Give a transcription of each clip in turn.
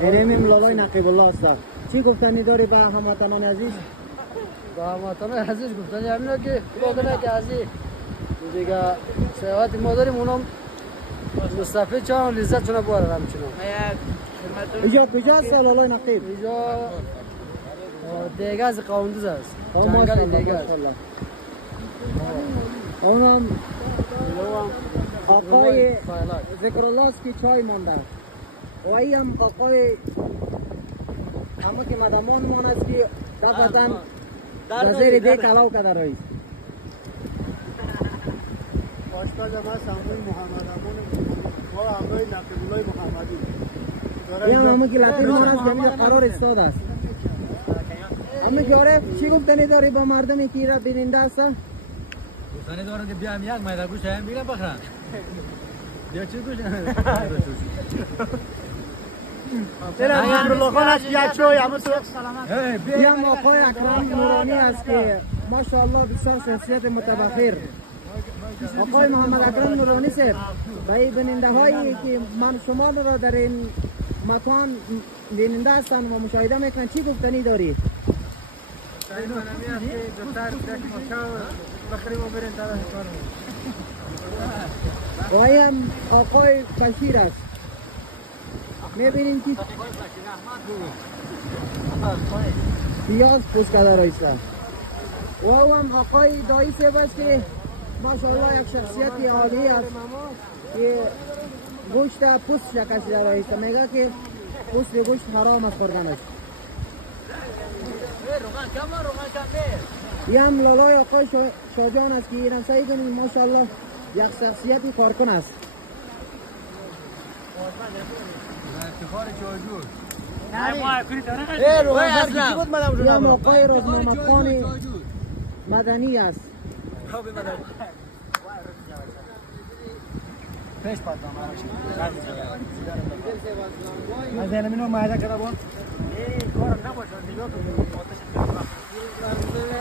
ایرمیم لالای نقیب الله است. چی گفتنی داری به هموطنان عزیز؟ به هموطنان عزیز گفتنی همینه که خدا که عزیز دیگه سیاحت ما داریم اونم مستفید چون لذت چون باره همچنان. اینجا کجاست لالای نقیب؟ اینجا دیگاز قاوندوز است. جنگل دیگاز. اونم آقای ذکرالله است که چای مانده و ای هم آقای همه که مدمان مان است که دفتن در زیر دیگ علاو کده رئیس آشپز هم هست همراه محمد امون و همراه نقیب الله محمدی این همه که لطیف مان است که همینجا قرار استاد است. همه که عارف چی گفتنی داری با مردمی که را بیننده است؟ گفتنی دارم که بیام یک مایده گوش هم بگیرم بخرم. بیا چی گوش این آقای اکرم نورانی است که ماشاءالله بسیار شخصیت متبخر. آقای محمد اکرم نورانی صاحب و این بیننده هایی که من شما را در این مکان بیننده هستند و مشاهده میکنند چی گفتنی داری؟ و این آقای بشیر است. میبینیم که پیاز پوست کده رایسته و هم آقای دایی صاحب است که ماشاءالله یک شخصیت عالی است که گوشت پوست کشیده رایسته. میگه که پوست گوشت حرام است خوردنش. این هم لالای آقای شاجان است که اینم سعی کنیم ماشاءالله یک شخصیت کارکن است. افتخار چاجور این هم آقای راز محمد خان مدنی است. از این منو مایده کرده بود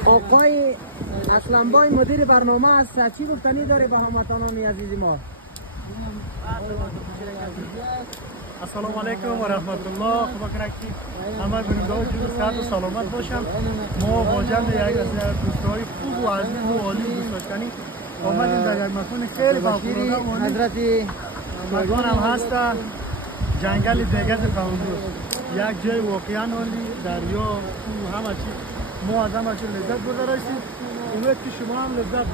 آقای اسلمبای مدیر برنامه است. چی گفتنی داره با هموطنان عزیز ما؟ السلام علیکم و رحمت الله. خدا کنه که همه بیننده ها جور صحت و سلامت باشن. ما با جمع یک از دوستای خوب و عزیز و عالی دوست داشتنی آمدیم در یک مکان خیلی فوق‌العاده و حضرت مکان هم هست جنگل دیگز قاوندوز. یک جای واقعا عالی، دریا، کوه، همه چی. ما از همه چی لذت برده رسید. امید که شما هم لذت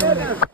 ببرید.